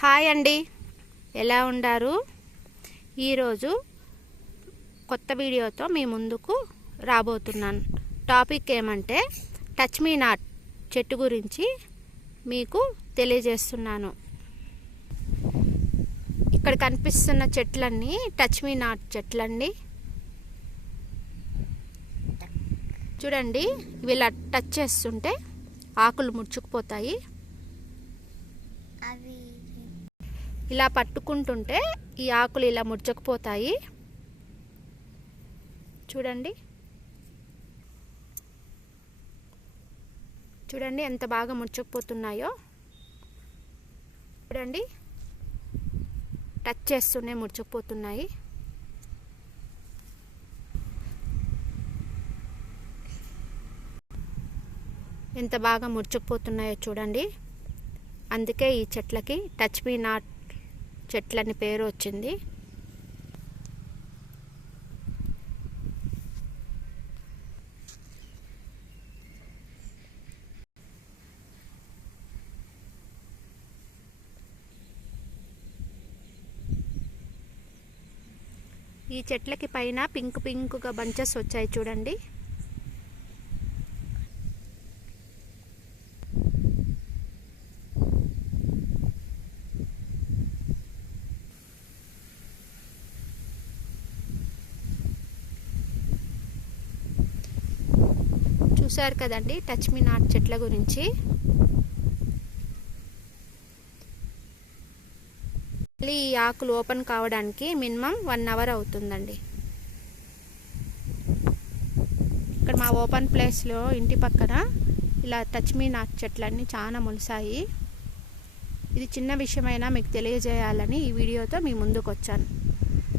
Hi అండి. ఎలా ఉండారు? ఈరోజు కొత్త వీడియోతో మీ ముందుకు రాబోతున్నాను. టాపిక్ ఏమంటే టచ్ మీ నాట్ చెట్టు గురించి మీకు తెలియజేస్తున్నాను. ఇక్కడ కనిపిస్తున్న చెట్లన్నీ టచ్ మీ నాట్ చెట్లండి చూడండి ఇవి ఇలా టచ్ చేస్తుంటే ఆకులు ముడుచుకుపోతాయి. అవి ఇలా పట్టుకుంటుంటే ఈ ఆకులు ఇలా ముడుచుకుపోతాయి. చూడండి. చూడండి ఎంత బాగా ముడుచుకుపోతున్నాయో. చూడండి. టచ్ చేస్తూనే ముడుచుకుపోతున్నాయి. ఎంత బాగా ముడుచుకుపోతున్నాయో చూడండి. అందుకే ఈ చెట్లకి టచ్ మీ నాట్ చెట్లని పేరు వచ్చింది. ఈ చెట్లకి పైన పింక్ పింక్గా బంచెస్ వచ్చాయి చూడండి. చూశారు కదండి టచ్ మీ నాట్ చెట్ల గురించి. మళ్ళీ ఈ ఆకులు ఓపెన్ కావడానికి మినిమం వన్ అవర్ అవుతుందండి. ఇక్కడ మా ఓపెన్ ప్లేస్లో ఇంటి పక్కన ఇలా టచ్ మీ నాట్ చెట్లన్నీ చాలా మొలిసాయి. ఇది చిన్న విషయమైనా మీకు తెలియజేయాలని ఈ వీడియోతో మీ ముందుకు వచ్చాను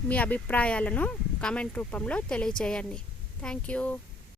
మీ అభిప్రాయాలను కామెంట్ రూపంలో తెలియజేయండి. Thank you.